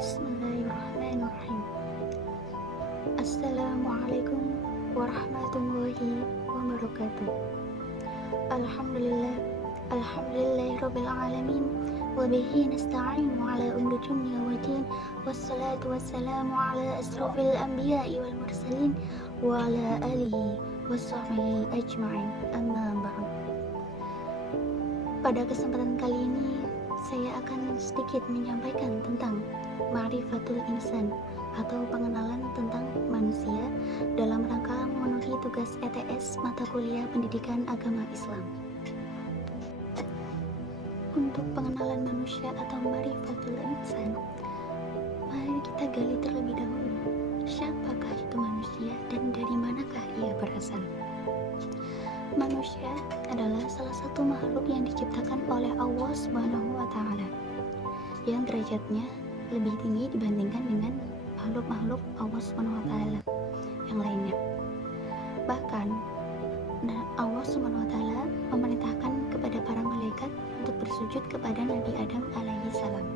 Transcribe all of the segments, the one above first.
Bismillahirrahmanirrahim. Assalamualaikum warahmatullahi wabarakatuh. Alhamdulillah, alhamdulillahirabbil alamin, wa bihi nasta'inu ala umuri dunya wa din, wassalatu wassalamu ala asrofil anbiya'i wal mursalin wa ala alihi wasahbihi ajma'in, amma ba'd. Pada kesempatan kali ini saya akan sedikit menyampaikan tentang Ma'rifatul Insan atau pengenalan tentang manusia dalam rangka memenuhi tugas ETS mata kuliah Pendidikan Agama Islam. Untuk pengenalan manusia atau Ma'rifatul Insan, mari kita gali terlebih dahulu siapakah itu manusia dan dari manakah ia berasal. Manusia adalah salah satu makhluk yang diciptakan oleh Allah Subhanahu wa Ta'ala, yang derajatnya lebih tinggi dibandingkan dengan makhluk-makhluk Allah Subhanahu wa Ta'ala yang lainnya. Bahkan Allah Subhanahu wa Ta'ala memerintahkan kepada para malaikat untuk bersujud kepada Nabi Adam alaihi salam.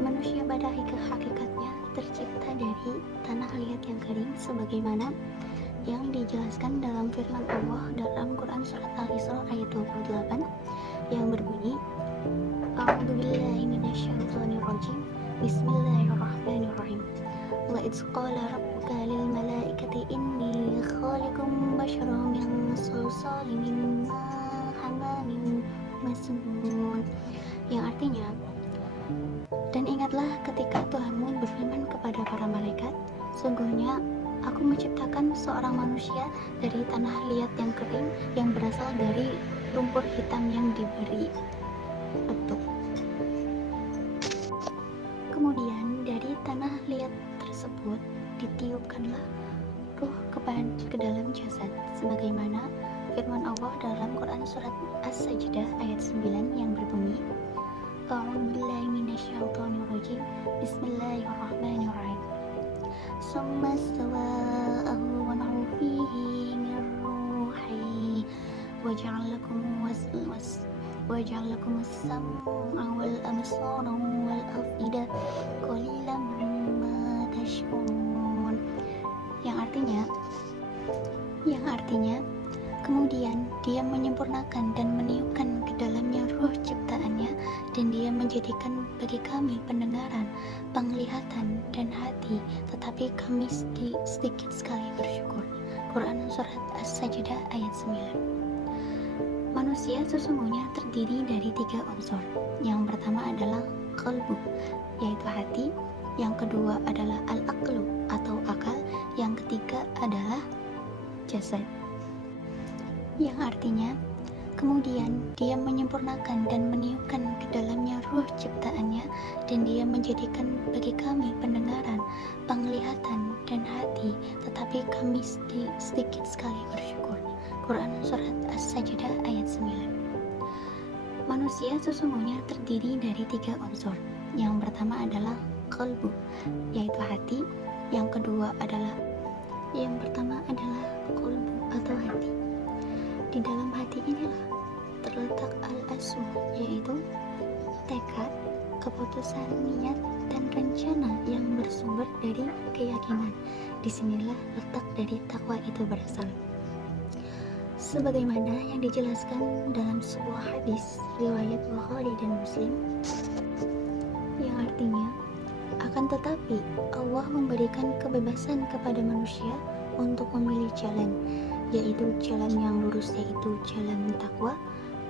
Manusia pada hakikatnya tercipta dari tanah liat yang kering, sebagaimana yang dijelaskan dalam firman Allah dalam Quran surat Al-Isra ayat 28 yang berbunyi, A'udzubillahi minasyaitonirrajim, Bismillahirrahmanirrahim. Wa idz qala rabbuka lil malaikati inni khaliqum basharan min salsalin min hamamin masnun, yang artinya, dan ingatlah ketika Tuhanmu berfirman kepada para malaikat, sungguhnya aku menciptakan seorang manusia dari tanah liat yang kering yang berasal dari lumpur hitam yang diberi bentuk. Kemudian dari tanah liat tersebut ditiupkanlah ruh ke dalam jasad, sebagaimana firman Allah dalam Quran surat As-Sajdah ayat 9 yang berbunyi, A'udzubillahi minasyaitonirrajim, Bismillahirrahmanirrahim. Summa stawa'ahu wa na'u fihi min ruhi wa ja'alakum as-sam'a wal absara wal afida qalilan ma tashkurun, yang artinya kemudian dia menyempurnakan dan meniupkan ke dalamnya ruh ciptaannya, dan dia menjadikan bagi kami pendengaran, penglihatan, dan hati, tetapi kami sedikit sekali bersyukur. Quran surat As-Sajdah ayat 9. Manusia sesungguhnya terdiri dari 3 unsur. Yang pertama adalah qalbu, yaitu hati. Yang kedua adalah al-aqlu atau akal. Yang ketiga adalah jasad, yang artinya kemudian dia menyempurnakan dan meniupkan ke dalamnya ruh ciptaannya, dan dia menjadikan bagi kami pendengaran, penglihatan, dan hati, tetapi kami sedikit sekali bersyukur. Quran surat As-Sajdah ayat 9. Manusia sesungguhnya terdiri dari 3 unsur. Yang pertama adalah qalbu, yaitu hati. Yang pertama adalah qalbu atau hati. Di dalam hati inilah terletak al-asmu, yaitu tekad, keputusan, niat, dan rencana yang bersumber dari keyakinan. Disinilah letak dari takwa itu berasal. Sebagaimana yang dijelaskan dalam sebuah hadis riwayat Bukhari dan Muslim, yang artinya, akan tetapi Allah memberikan kebebasan kepada manusia untuk memilih jalan, yaitu jalan yang lurus, yaitu jalan takwa,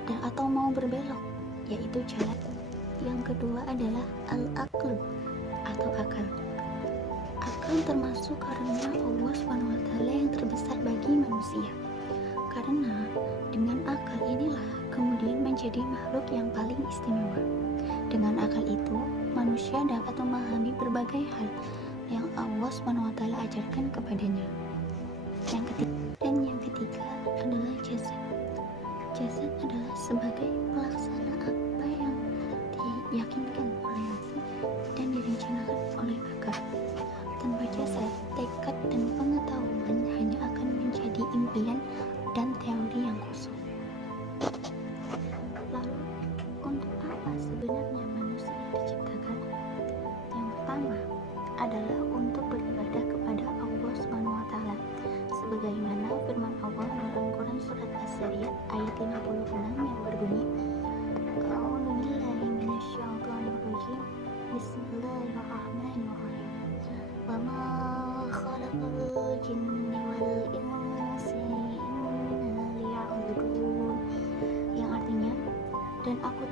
dan atau mau berbelok, yaitu jalan. Yang kedua adalah al-aqlu atau akal. Akal termasuk karunia Allah SWT yang terbesar bagi manusia, karena dengan akal inilah kemudian menjadi makhluk yang paling istimewa. Dengan akal itu manusia dapat memahami berbagai hal yang Allah SWT ajarkan kepadanya. Yang ketiga adalah jasad. Jasad adalah sebagai pelaksana apa yang diyakinkan oleh hati dan direncanakan oleh akal. Tanpa jasad, tekad dan pengetahuan hanya akan menjadi impian dan teori yang kosong. Lalu, untuk apa sebenarnya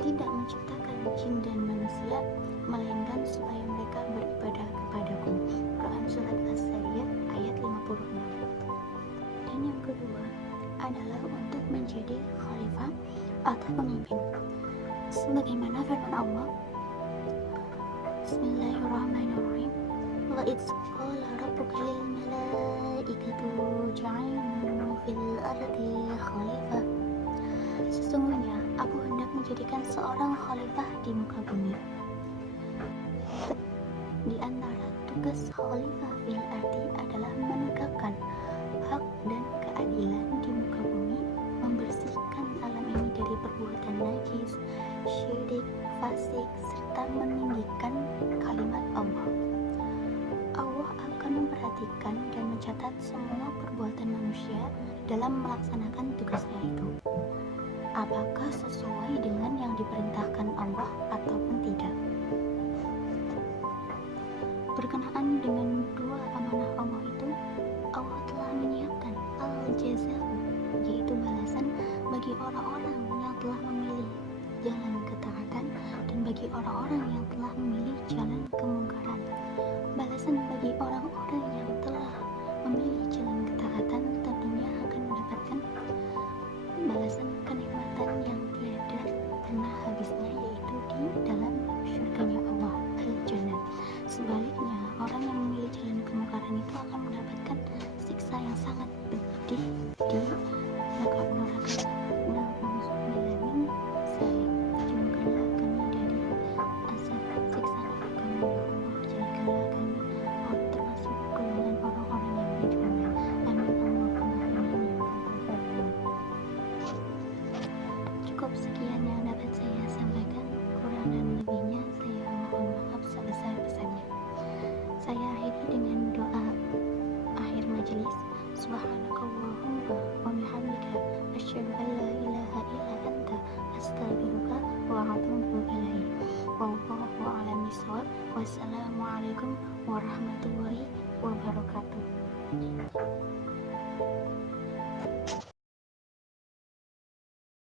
tidak menciptakan jin dan manusia, melainkan supaya mereka beribadah kepadaku. Quran Surat As-Zariyat ayat 56. Dan yang kedua adalah untuk menjadi khalifah atau pemimpin. Sebagaimana firman Allah, Bismillahirrahmanirrahim, wa idz qala rabbuka lil malaikatu ja'alni fil ardi khalifah. Sesungguhnya aku hendak menjadikan seorang khalifah di muka bumi. Di antara tugas khalifah fil ardi adalah menegakkan hak dan keadilan di muka bumi, membersihkan alam ini dari perbuatan najis, syirik, fasik, serta meninggikan kalimat Allah. Allah akan memperhatikan dan mencatat semua perbuatan manusia dalam melaksanakan tugasnya itu, apakah sesuai dengan yang diperintahkan Allah ataupun tidak. Berkenaan dengan dua amanah Allah itu, Allah telah menyiapkan al-jazaa, yaitu balasan bagi orang-orang yang telah memilih jalan ketaatan dan bagi orang-orang yang telah memilih jalan kemungkaran. Balasan bagi orang-orang yang telah memilih jalan ketaatan tentunya akan mendapatkan balasan kenikmatan yang tiada pernah habisnya, yaitu di dalam surganya Allah, al-jannah. Sebaliknya, orang yang memilih jalan kemungkaran itu akan mendapatkan siksa yang sangat pedih di neraka. Nauzubillahi jauhkanlah kami dari azab siksa neraka. Allah jadikanlah kami termasuk golongan orang-orang yang beriman. Amin Allahumma amin. Cukup sekian yang dapat saya sampaikan, kurang dan lebihnya saya mohon maaf sebesar-besarnya. Saya akhiri dengan doa akhir majelis. Subhanakallahumma wa bihamdika asyhadu an la ilaha illa anta astaghfiruka wa atubu ilaik. Wallahu a'lam bishawab. Wassalamualaikum warahmatullahi wabarakatuh.